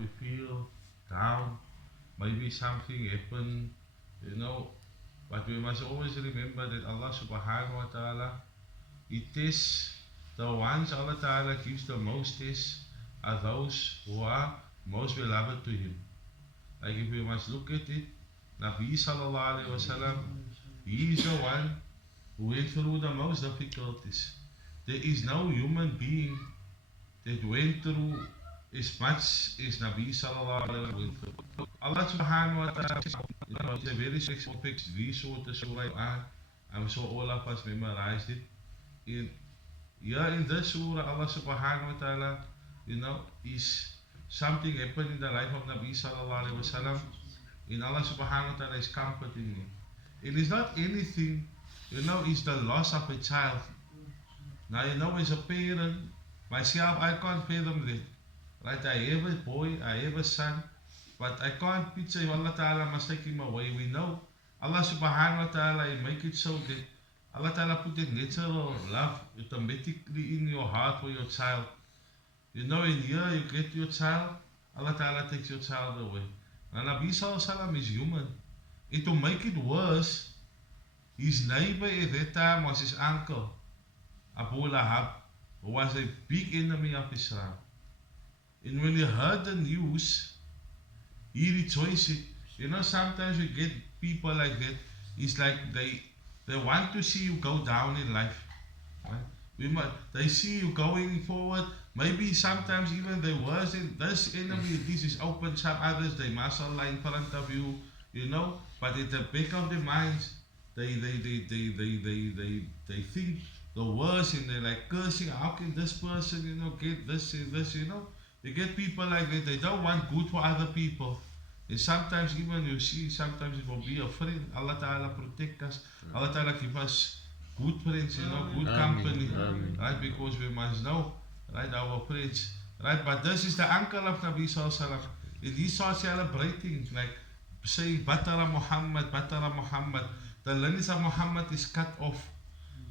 we feel down, maybe something happened, you know, but we must always remember that Allah subhanahu wa ta'ala, He tests the ones Allah ta'ala gives the most tests are those who are most beloved to Him. Like if we must look at it, Nabi sallallahu alayhi wasallam, he is the one who went through the most difficulties. There is no human being that went through as much as Nabi sallallahu alayhi wasallam went through. Allah subhanahu wa ta'ala, it's a very complex resource to surah. I'm sure all of us memorized it. In this surah, Allah subhanahu wa ta'ala, is something happened in the life of Nabi sallallahu alayhi wasallam. And Allah subhanahu wa ta'ala is comforting him. It is not anything, it's the loss of a child. Now, as a parent, myself, I can't fathom that. Right? I have a boy, I have a son, but I can't picture if Allah ta'ala must take him away. We know Allah subhanahu wa ta'ala, He make it so that Allah ta'ala put that natural love automatically in your heart for your child. In here you get your child, Allah ta'ala takes your child away. Now Nabi sallallahu alaihi wasallam is human. And to make it worse, his neighbor at that time was his uncle, Abu Lahab, who was a big enemy of Islam. And when he heard the news, he rejoiced. Sometimes we get people like that. It's like they want to see you go down in life. Right? They see you going forward. Maybe sometimes even the worst in this enemy, this is open some others, they muscle line in front of you, but at the back of their minds, they think the worst and they're like cursing, how can this person, get this and this, You get people like that, they don't want good for other people. And sometimes even you see, sometimes it will be a friend. Allah Ta'ala protect us. Allah Ta'ala give us good friends, good company. Right? Because we must know, right, our friends. Right? But this is the uncle of Nabi Sallallahu Alaihi Wasallam. And he starts celebrating, like saying, Batara Muhammad, Batara Muhammad. The lineage of Muhammad is cut off.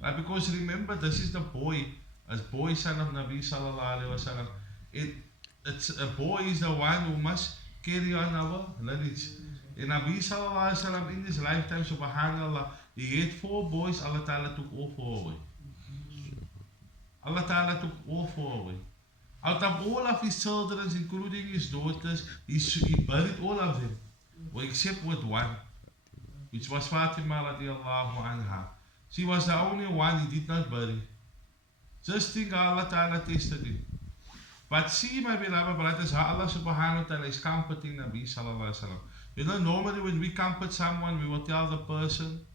Right? Because remember, this is the boy, as boy son of Nabi Sallallahu Alaihi Wasallam. It's a boy is the one who must carry on our lineage. And Nabi Sallallahu Alaihi Wasallam in his lifetime, subhanallah, he had 4 boys, Allah Ta'ala took all 4 away. Allah Ta'ala took all 4 away. Out of all of his children, including his daughters, he buried all of them, except with one, which was Fatima radiallahu anha. She was the only one he did not bury. Just think how Allah Ta'ala tested him. But see, my beloved brothers, how Allah subhanahu wa ta'ala is comforting Nabi sallallahu alaihi wasallam. Normally when we comfort someone, we will tell the person,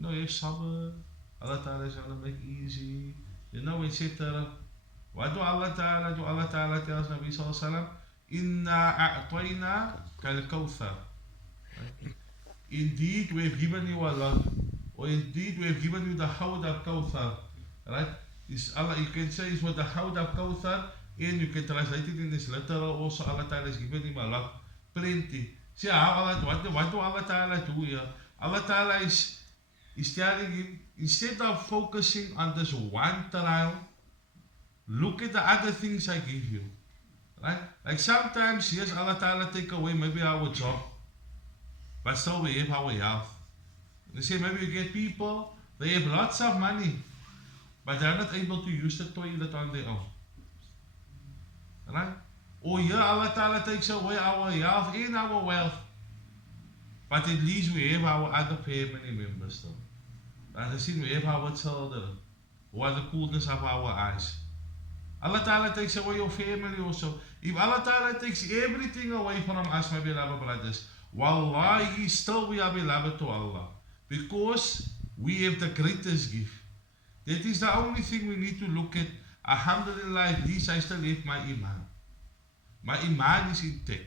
have sabr, Allah Ta'ala is going to make easy, etc. What do Allah Ta'ala do? Allah Ta'ala tells Nabi sallallahu alaihi wasallam, Inna a'tayna kal kawthar. Indeed, we have given you a lot. Or indeed, we have given you the Hawd of Kawthar. Right? Allah, you can say it's for the Hawd of Kawthar. And you can translate it in this literal also. Allah Ta'ala has given him a lot, plenty. See how what do Allah Ta'ala do here? Allah Ta'ala is telling him, instead of focusing on this one trial, look at the other things I give you. Right? Like sometimes, yes, Allah Ta'ala take away maybe our job, but still we have our health. They say maybe you get people, they have lots of money, but they are not able to use the toilet on their own. Right? Or here Allah Ta'ala takes away our health and our wealth, but at least we have our other family members still. As I said, we have our children, who are the coolness of our eyes. Allah Ta'ala takes away your family also. If Allah Ta'ala takes everything away from us, my beloved brothers, wallahi, still we are beloved to Allah, because we have the greatest gift. That is the only thing we need to look at. Alhamdulillah, at least I still have my iman. My iman is intact.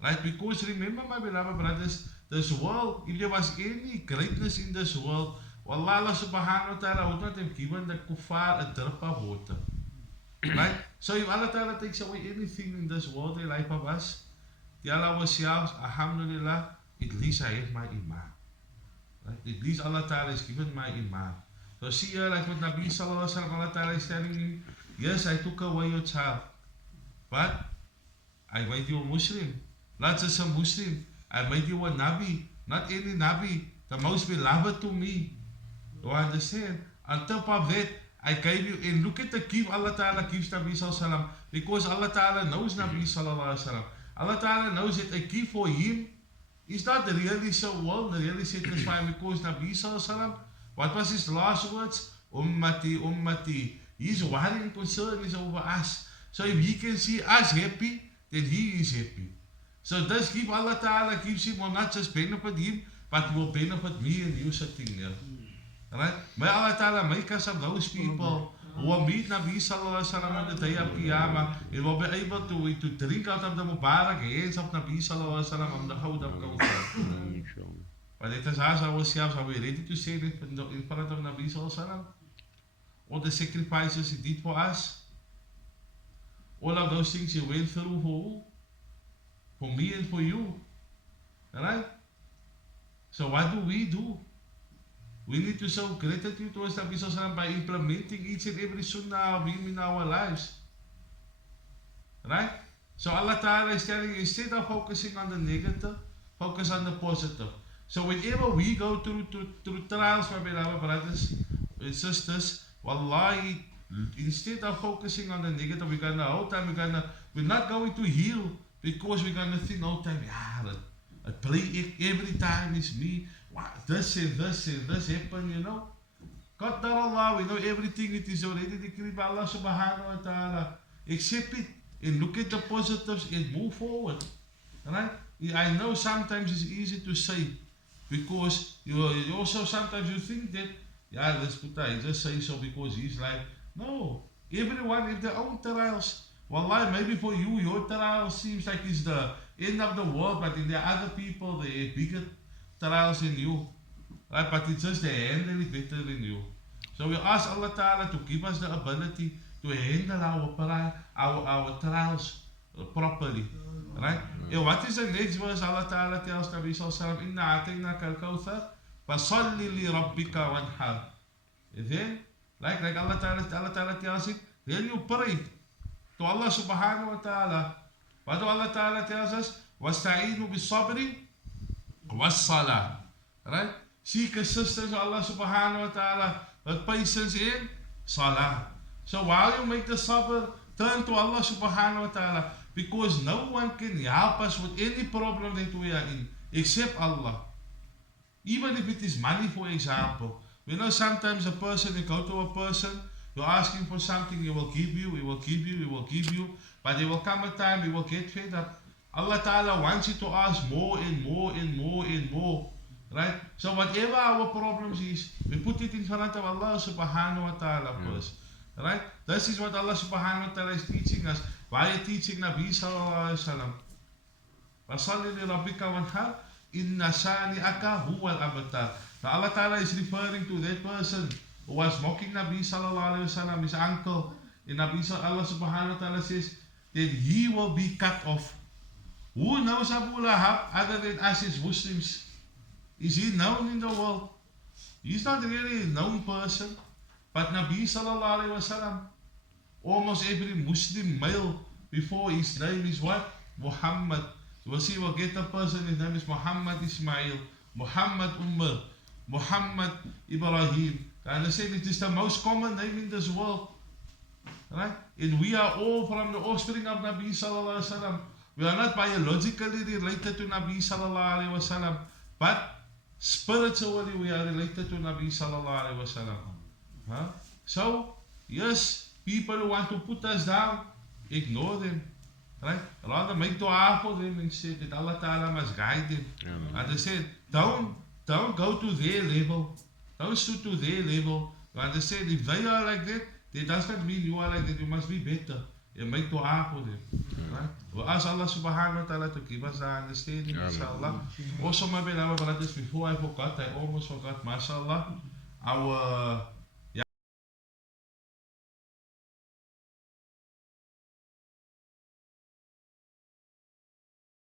Right? Because remember, my beloved brothers, this world, if there was any greatness in this world, wallah, Allah subhanahu wa ta'ala would not have given the kuffar a drop of water. Right? So if Allah Ta'ala takes away anything in this world, the life of us, tell ourselves, alhamdulillah, at least I have my iman. Right? At least Allah Ta'ala has given my iman. So see here, like what Nabi Sallallahu Alaihi Wasallam, Allah Ta'ala is telling him, yes, I took away your child, but I made you a Muslim. Not just a Muslim. I made you a Nabi. Not any Nabi. The most beloved to me. You understand? On top of that, I gave you, and look at the gift Allah Ta'ala gives Nabi Sallallahu Alaihi Wasallam, because Allah Ta'ala knows Nabi Sallallahu Alaihi Wasallam. Allah Ta'ala knows that a gift for him is not really so well, really satisfying, because Nabi Sallallahu Alaihi Wasallam, what was his last words? Ummati, ummati. His worry and concern is over us. So if he can see us happy, then he is happy. So this gift Allah Ta'ala gives him will not just benefit him, but will benefit me and you sitting there. Right? May Allah Ta'ala make us of those people who will meet Nabi Sallallahu Alaihi Wasallam on the day of Qiyamah and will be able to drink out of the Mubarak hands of Nabi Sallallahu Alaihi Wasallam on the Houd of Kawthar. But let us ask ourselves, are we ready to say that in front of Nabi Sallallahu Alaihi Wasallam? All the sacrifices he did for us? All of those things he went through for who? For me and for you. Alright? So what do? We need to show gratitude towards Nabi Sallallahu Alaihi Wasallam by implementing each and every sunnah of him in our lives. Right? So Allah Ta'ala is telling you, instead of focusing on the negative, focus on the positive. So whenever we go through trials, my beloved brothers and sisters, wallahi, instead of focusing on the negative, we're not going to heal, because we're gonna think all the time, it play every time it's me. This and this and this happen, you know. Qadar Allah, we know everything, it is already decreed by Allah Subhanahu wa Ta'ala. Accept it and look at the positives and move forward. Right? I know sometimes it's easy to say, because you also sometimes you think that, let's put that, just say so because he's like, no, everyone have their own trials. Wallahi, maybe for you, your trial seems like it's the end of the world, but in the other people, they have bigger trials than you. Right? But it's just they handle it better than you. So we ask Allah Ta'ala to give us the ability to handle our trials properly. Right? And what is the next verse? Allah Ta'ala tells Nabi Sallallahu Alaihi Wasallam, Inna a'tainaka al-kawthar, fasalli li rabbika wanhar. And then, like Allah Ta'ala tells it, then you pray to Allah Subhanahu wa Ta'ala. What do Allah Ta'ala tells us? Wasta'inu bis-sabri was-salah. Right? Seek assistance of Allah Subhanahu wa Ta'ala with patience in salah. So while you make the sabr, turn to Allah Subhanahu wa Ta'ala, because no one can help us with any problem that we are in except Allah. Even if it is money, for example. We know sometimes a person, you go to a person, you ask him for something, he will give you, he will give you, he will give you, but there will come a time he will get fed up. Allah Ta'ala wants you to ask more and more and more and more. Right? So whatever our problems is, we put it in front of Allah Subhanahu wa Ta'ala first. Right? This is what Allah Subhanahu wa Ta'ala is teaching us. Why are teaching Nabi Sallallahu Alaihi Wasallam? Wasalli li rabbika wanhar, inna shani'aka huwal abtar. Now Allah Ta'ala is referring to that person who was mocking Nabi Sallallahu Alaihi Wasallam, his uncle. And Allah Subhanahu wa Ta'ala says that he will be cut off. Who knows Abu Lahab other than us as Muslims? Is he known in the world? He's not really a known person. But Nabi Sallallahu Alaihi Wasallam, almost every Muslim male before his name is what? Muhammad. You will see, we'll get a person, his name is Muhammad Ismail, Muhammad Umar, Muhammad Ibrahim. You understand? It is the most common name in this world. Right? And we are all from the offspring of Nabi Sallallahu Alaihi Wasallam. We are not biologically related to Nabi Sallallahu Alaihi Wasallam, but spiritually we are related to Nabi Sallallahu Alaihi Wasallam. Huh? So, yes, people who want to put us down, ignore them. Right? Rather make dua for them instead, that Allah Ta'ala must guide them. As I said, don't go to their level. Don't stoop to their level. You understand? If they are like that, that does not mean you are like that. You must be better. And make dua for them. Right? We ask Allah Subhanahu wa Ta'ala to give us the understanding, inshallah. Also, my beloved brothers, before I forgot, I almost forgot, mashallah, our